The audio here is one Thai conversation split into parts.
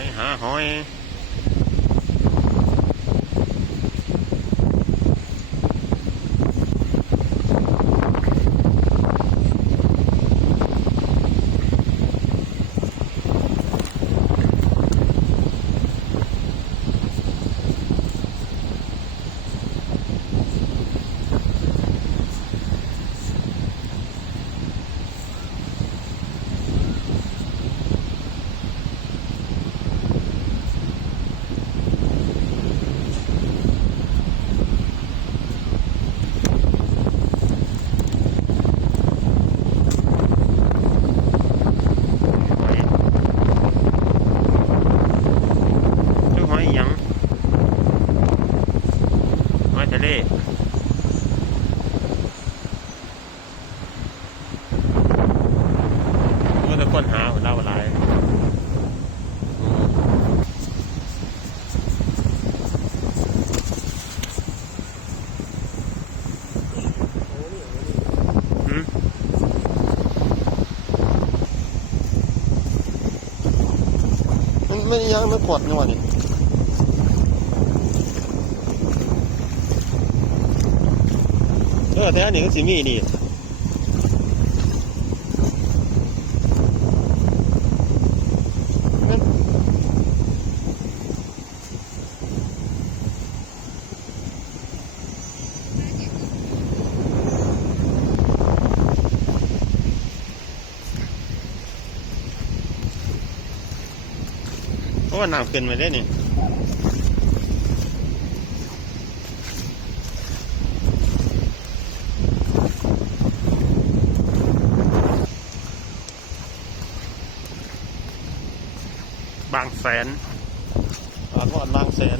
อยมานี่หาหอยหาหอย หอยชื่อหอยอิหยัง หอยทะเลมันจะค้นหาเราหลาอืมอืมไม่ยังไม่กดนี่ว่านี่ ออแต่อันนี้ก็สิมีนี่แม่นเพราะว่าน้ำขึ้นมาได้นี่างแสนอ่านว่าบางแสน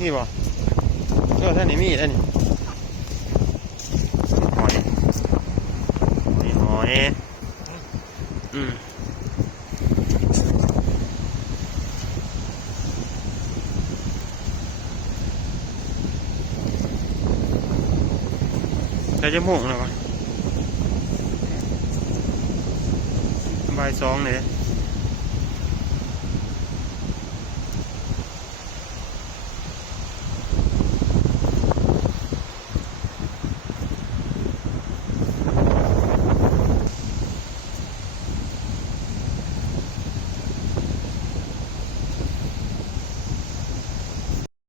นี่บ่เออท่านนี้มีอันนี้หอยนี่หอยอืม แต่จะม่วงเลยวะบ่ายสองเนี่ย